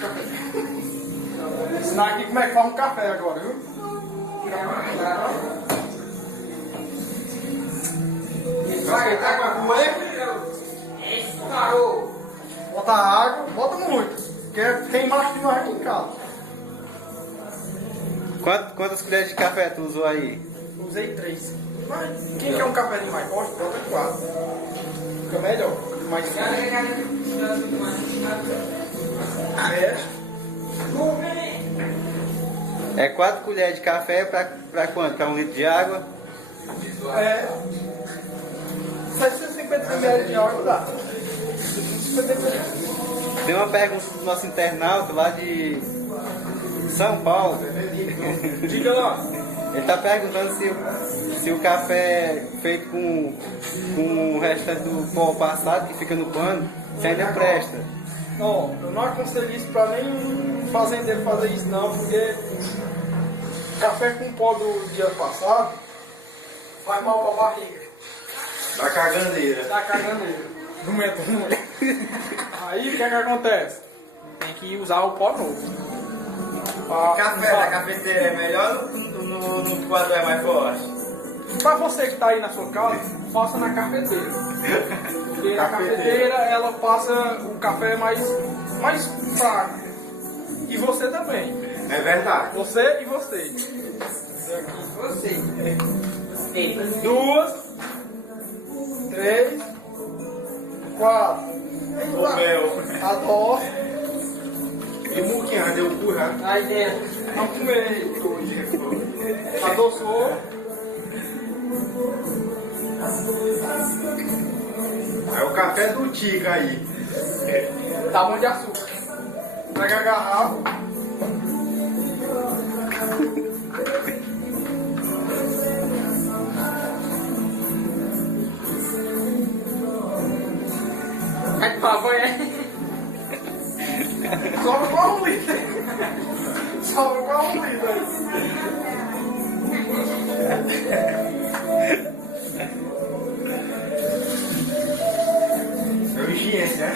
Vou ensinar aqui como é que faz um café agora, viu? Vai, tá com a cua aí? Bota água, bota muito. Porque tem macho demais aqui em casa. Quantas colheres de café tu usou aí? Usei 3. Mas quem quer um cafezinho mais forte, bota 4. Fica melhor. Mais É 4 colheres de café pra quanto? Pra 1 litro de água? É. 750 ml de água dá. 750 ml. Tem uma pergunta do nosso internauta lá de São Paulo. Diga lá. Ele está perguntando se o café feito com o restante do pó passado que fica no pano, se ainda presta. Não, eu não aconselho isso para nem fazendeiro fazer isso não, porque café com pó do dia passado faz mal pra barriga. Da caganeira. Dá caganeira. Do metano. Aí o que é que acontece? Tem que usar o pó novo. Café da cafeteira é melhor no quadro é mais forte? Pra você que tá aí na sua casa, faça na cafeteira. Porque na cafeteira ela passa o café mais fraco. E você também. É verdade. Você e você. Você. 2, 3, 4. O meu. Adoro. E muquinha, deu o cu já. Aí dentro. Não comer hoje. Adoçou. É o café do Tica aí. Tá bom de açúcar. Pega a garrafa. Aí pá, foi aí. Sobra quase 1 litro. Sobra quase 1 litro. É o higiene, né?